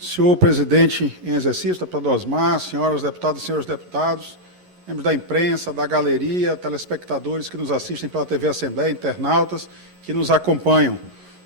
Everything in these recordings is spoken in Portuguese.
senhor presidente em exercício, deputado Osmar, senhoras deputadas e senhores deputados, membros da imprensa, da galeria, telespectadores que nos assistem pela TV Assembleia, internautas que nos acompanham.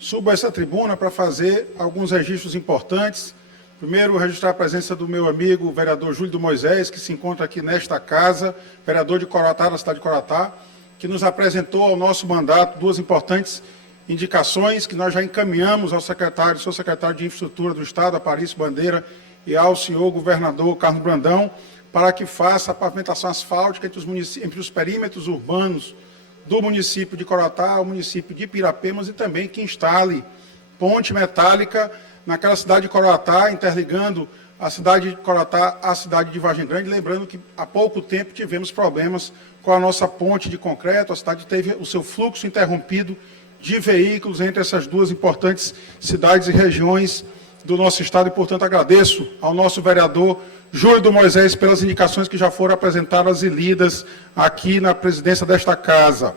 Subo a essa tribuna para fazer alguns registros importantes. Primeiro, registrar a presença do meu amigo, o vereador Júlio do Moisés, que se encontra aqui nesta casa, vereador de Coroatá, da cidade de Coroatá, que nos apresentou ao nosso mandato duas importantes indicações que nós já encaminhamos ao secretário, senhor secretário de Infraestrutura do Estado, Aparício Bandeira, e ao senhor governador Carlos Brandão, para que faça a pavimentação asfáltica entre os perímetros urbanos do município de Coroatá, ao município de Pirapemas, e também que instale ponte metálica naquela cidade de Coroatá, interligando a cidade de Coroatá à cidade de Vargem Grande, lembrando que há pouco tempo tivemos problemas com a nossa ponte de concreto, a cidade teve o seu fluxo interrompido de veículos entre essas duas importantes cidades e regiões do nosso estado, e, portanto, agradeço ao nosso vereador Júlio do Moisés pelas indicações que já foram apresentadas e lidas aqui na presidência desta casa.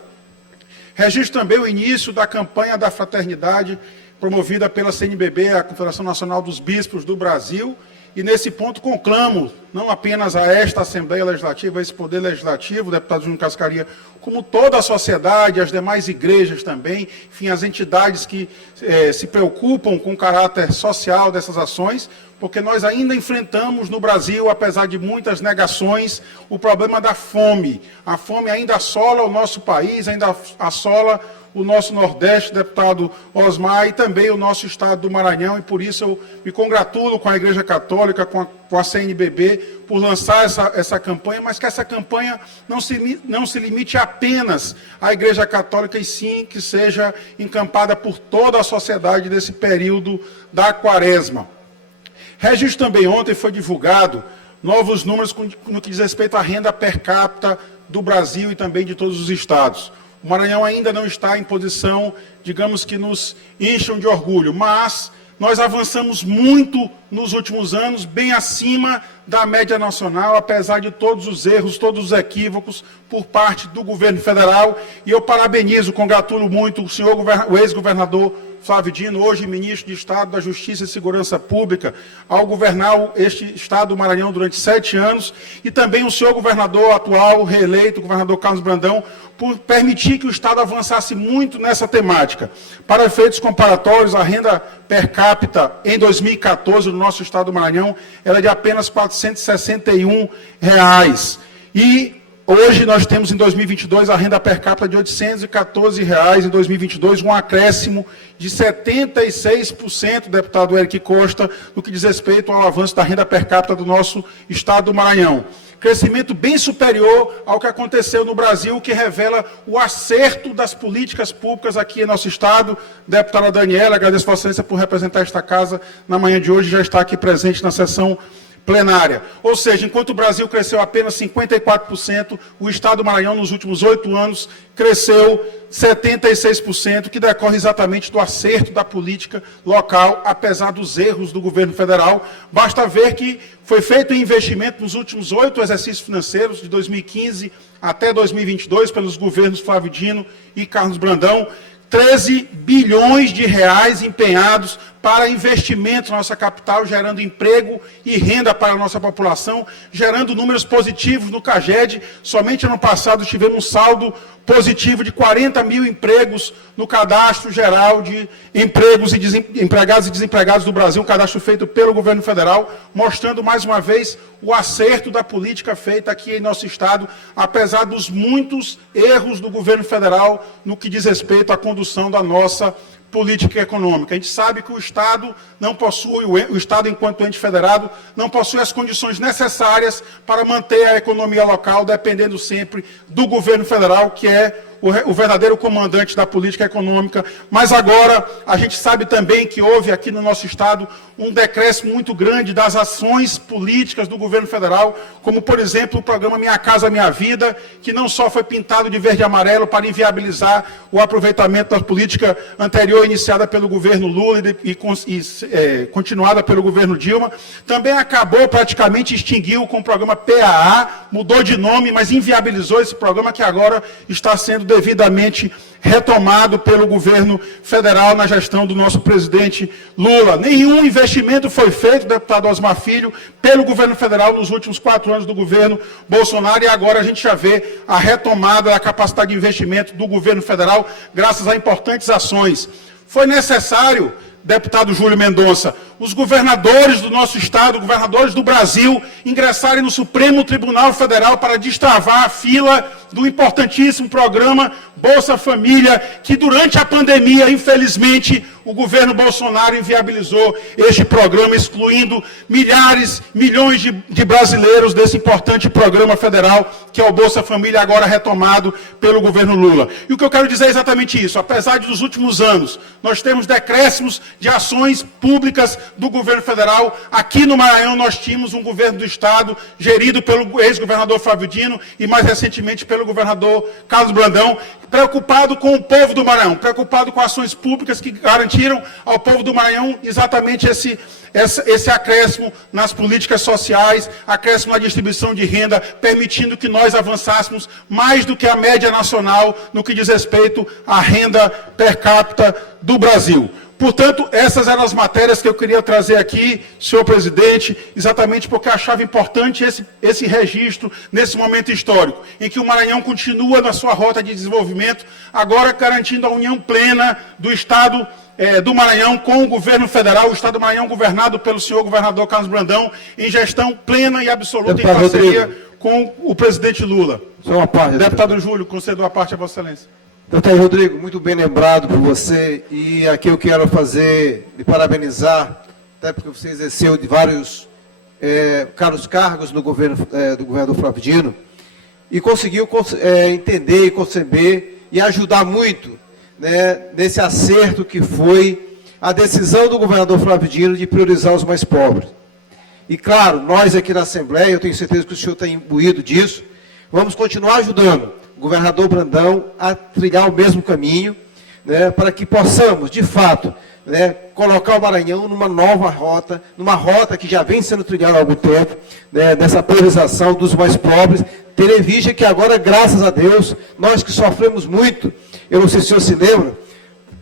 Registro também o início da campanha da fraternidade promovida pela CNBB, a Confederação Nacional dos Bispos do Brasil, e nesse ponto conclamo, não apenas a esta Assembleia Legislativa, a esse Poder Legislativo, o deputado Júnior Cascaria, como toda a sociedade, as demais igrejas também, enfim, as entidades que se preocupam com o caráter social dessas ações, porque nós ainda enfrentamos no Brasil, apesar de muitas negações, o problema da fome. A fome ainda assola o nosso país, ainda assola o nosso Nordeste, deputado Osmar, e também o nosso estado do Maranhão, e por isso eu me congratulo com a Igreja Católica, com a CNBB, por lançar essa campanha, mas que essa campanha não se limite apenas à Igreja Católica, e sim que seja encampada por toda a sociedade nesse período da Quaresma. Registro também, ontem foi divulgado novos números no que diz respeito à renda per capita do Brasil e também de todos os estados. O Maranhão ainda não está em posição, digamos que nos encham de orgulho, mas nós avançamos muito nos últimos anos, bem acima da média nacional, apesar de todos os erros, todos os equívocos por parte do governo federal, e eu parabenizo, congratulo muito o ex-governador Flávio Dino, hoje ministro de Estado da Justiça e Segurança Pública, ao governar este estado do Maranhão durante 7 anos, e também o senhor governador atual, reeleito, o governador Carlos Brandão, por permitir que o Estado avançasse muito nessa temática. Para efeitos comparatórios, a renda per capita em 2014 no nosso estado do Maranhão era de apenas R$ 461. E hoje nós temos em 2022 a renda per capita de R$ 814 em 2022, um acréscimo de 76%, deputado Eric Costa, no que diz respeito ao avanço da renda per capita do nosso estado do Maranhão. Crescimento bem superior ao que aconteceu no Brasil, que revela o acerto das políticas públicas aqui em nosso estado. Deputada Daniela, agradeço a Vossa Excelência por representar esta casa na manhã de hoje, já está aqui presente na sessão plenária. Ou seja, enquanto o Brasil cresceu apenas 54%, o estado do Maranhão, nos últimos 8 anos, cresceu 76%, que decorre exatamente do acerto da política local, apesar dos erros do governo federal. Basta ver que foi feito um investimento nos últimos 8 exercícios financeiros, de 2015 até 2022, pelos governos Flávio Dino e Carlos Brandão, 13 bilhões de reais empenhados para investimentos na nossa capital, gerando emprego e renda para a nossa população, gerando números positivos no CAGED. Somente ano passado tivemos um saldo positivo de 40 mil empregos no cadastro geral de empregos e empregados e desempregados do Brasil, um cadastro feito pelo governo federal, mostrando mais uma vez o acerto da política feita aqui em nosso estado, apesar dos muitos erros do governo federal no que diz respeito à condução da nossa política econômica. A gente sabe que o Estado não possui, o Estado enquanto ente federado, não possui as condições necessárias para manter a economia local, dependendo sempre do governo federal, que é o verdadeiro comandante da política econômica. Mas agora a gente sabe também que houve aqui no nosso estado um decréscimo muito grande das ações políticas do governo federal, como, por exemplo, o programa Minha Casa Minha Vida, que não só foi pintado de verde e amarelo para inviabilizar o aproveitamento da política anterior iniciada pelo governo Lula e continuada pelo governo Dilma, também acabou, praticamente extinguiu com o programa PAA, mudou de nome, mas inviabilizou esse programa que agora está sendo devidamente retomado pelo governo federal na gestão do nosso presidente Lula. Nenhum investimento foi feito, deputado Osmar Filho, pelo governo federal nos últimos 4 anos do governo Bolsonaro, e agora a gente já vê a retomada da capacidade de investimento do governo federal, graças a importantes ações. Foi necessário, deputado Júlio Mendonça, os governadores do nosso estado, governadores do Brasil, ingressarem no Supremo Tribunal Federal para destravar a fila do importantíssimo programa Bolsa Família, que durante a pandemia, infelizmente, o governo Bolsonaro inviabilizou este programa, excluindo milhões de brasileiros desse importante programa federal, que é o Bolsa Família, agora retomado pelo governo Lula. E o que eu quero dizer é exatamente isso. Apesar de, nos últimos anos, nós temos decréscimos de ações públicas do governo federal, aqui no Maranhão nós tínhamos um governo do estado gerido pelo ex-governador Flávio Dino e, mais recentemente, pelo governador Carlos Brandão, preocupado com o povo do Maranhão, preocupado com ações públicas que garantiram ao povo do Maranhão exatamente esse acréscimo nas políticas sociais, acréscimo na distribuição de renda, permitindo que nós avançássemos mais do que a média nacional no que diz respeito à renda per capita do Brasil. Portanto, essas eram as matérias que eu queria trazer aqui, senhor presidente, exatamente porque achava importante esse registro nesse momento histórico, em que o Maranhão continua na sua rota de desenvolvimento, agora garantindo a união plena do Estado do Maranhão com o governo federal, o Estado do Maranhão governado pelo senhor governador Carlos Brandão, em gestão plena e absoluta em parceria com o presidente Lula. Só uma parte. Deputado Júlio, concedo a parte a Vossa Excelência. Deputado Rodrigo, muito bem lembrado por você, e aqui eu quero me parabenizar, até porque você exerceu de vários caros cargos no governo do governador Flávio Dino, e conseguiu entender e conceber e ajudar muito, né, nesse acerto que foi a decisão do governador Flávio Dino de priorizar os mais pobres. E claro, nós aqui na Assembleia, eu tenho certeza que o senhor está imbuído disso, vamos continuar ajudando o governador Brandão a trilhar o mesmo caminho, né, para que possamos, de fato, né, colocar o Maranhão numa nova rota, numa rota que já vem sendo trilhada há algum tempo, né, dessa priorização dos mais pobres, tendo em vista que agora, graças a Deus, nós que sofremos muito, eu não sei se o senhor se lembra,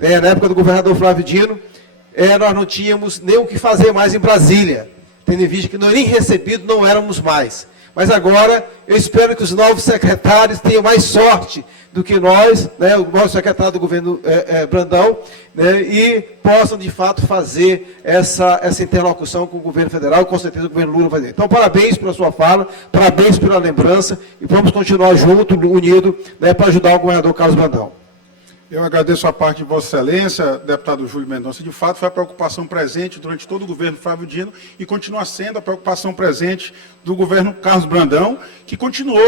na época do governador Flávio Dino, nós não tínhamos nem o que fazer mais em Brasília, tendo em vista que nem recebido não éramos mais. Mas agora, eu espero que os novos secretários tenham mais sorte do que nós, né, o nosso secretário do governo Brandão, né, e possam, de fato, fazer essa interlocução com o governo federal, com certeza o governo Lula vai fazer. Então, parabéns pela sua fala, parabéns pela lembrança, e vamos continuar juntos, unidos, né, para ajudar o governador Carlos Brandão. Eu agradeço a parte de Vossa Excelência, deputado Júlio Mendonça. De fato, foi a preocupação presente durante todo o governo Flávio Dino e continua sendo a preocupação presente do governo Carlos Brandão, que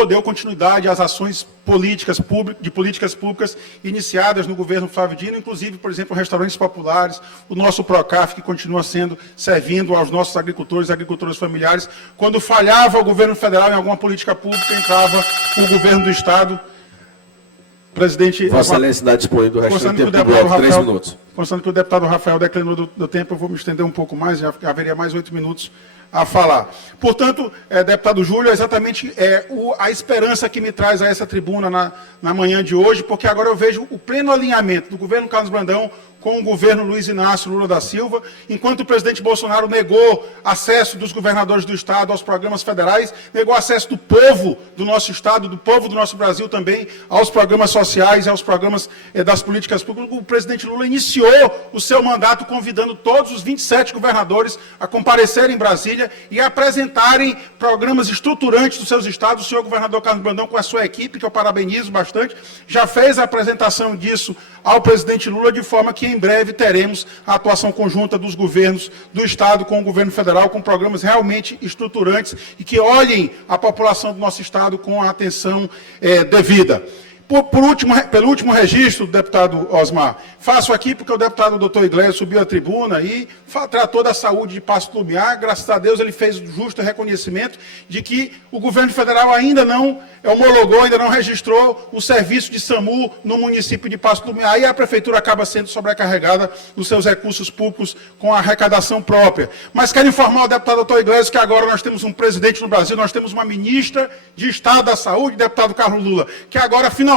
deu continuidade às ações políticas públicas iniciadas no governo Flávio Dino, inclusive, por exemplo, restaurantes populares, o nosso Procaf, que continua servindo aos nossos agricultores e agricultoras familiares. Quando falhava o governo federal em alguma política pública, entrava o governo do Estado. Presidente, Vossa Excelência dá disponível do resto do tempo do bloco, 3 minutos. Constando que o deputado Rafael declinou do tempo, eu vou me estender um pouco mais, já haveria mais 8 minutos a falar. Portanto, deputado Júlio, é exatamente a esperança que me traz a essa tribuna na manhã de hoje, porque agora eu vejo o pleno alinhamento do governo Carlos Brandão com o governo Luiz Inácio Lula da Silva, enquanto o presidente Bolsonaro negou acesso dos governadores do Estado aos programas federais, negou acesso do povo do nosso Estado, do povo do nosso Brasil também, aos programas sociais e aos programas das políticas públicas. O presidente Lula iniciou o seu mandato convidando todos os 27 governadores a comparecerem em Brasília e a apresentarem programas estruturantes dos seus estados. O senhor governador Carlos Brandão, com a sua equipe, que eu parabenizo bastante, já fez a apresentação disso ao presidente Lula, de forma que em breve teremos a atuação conjunta dos governos do Estado com o governo federal, com programas realmente estruturantes e que olhem a população do nosso Estado com a atenção devida. Pelo último registro, deputado Osmar, faço aqui porque o deputado doutor Iglesias subiu à tribuna e tratou da saúde de Paço do Lumiar. Graças a Deus ele fez o justo reconhecimento de que o governo federal ainda não homologou, ainda não registrou o serviço de SAMU no município de Paço do Lumiar. Aí a prefeitura acaba sendo sobrecarregada dos seus recursos públicos com a arrecadação própria. Mas quero informar o deputado doutor Iglesias que agora nós temos um presidente no Brasil, nós temos uma ministra de Estado da Saúde, deputado Carlos Lula, que agora finalmente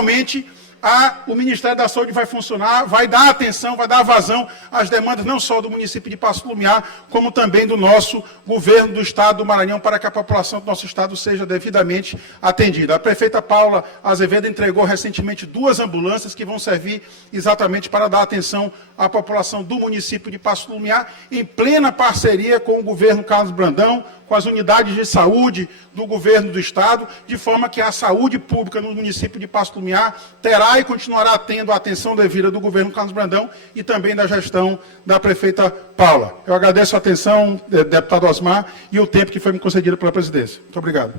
o Ministério da Saúde vai funcionar, vai dar atenção, vai dar vazão às demandas não só do município de Paços do Lumiar, como também do nosso governo do Estado do Maranhão, para que a população do nosso Estado seja devidamente atendida. A prefeita Paula Azevedo entregou recentemente 2 ambulâncias que vão servir exatamente para dar atenção à população do município de Paços do Lumiar, em plena parceria com o governo Carlos Brandão, com as unidades de saúde do governo do Estado, de forma que a saúde pública no município de Paços do Lumiar terá e continuará tendo a atenção devida do governo Carlos Brandão e também da gestão da prefeita Paula. Eu agradeço a atenção, deputado Osmar, e o tempo que foi me concedido pela presidência. Muito obrigado.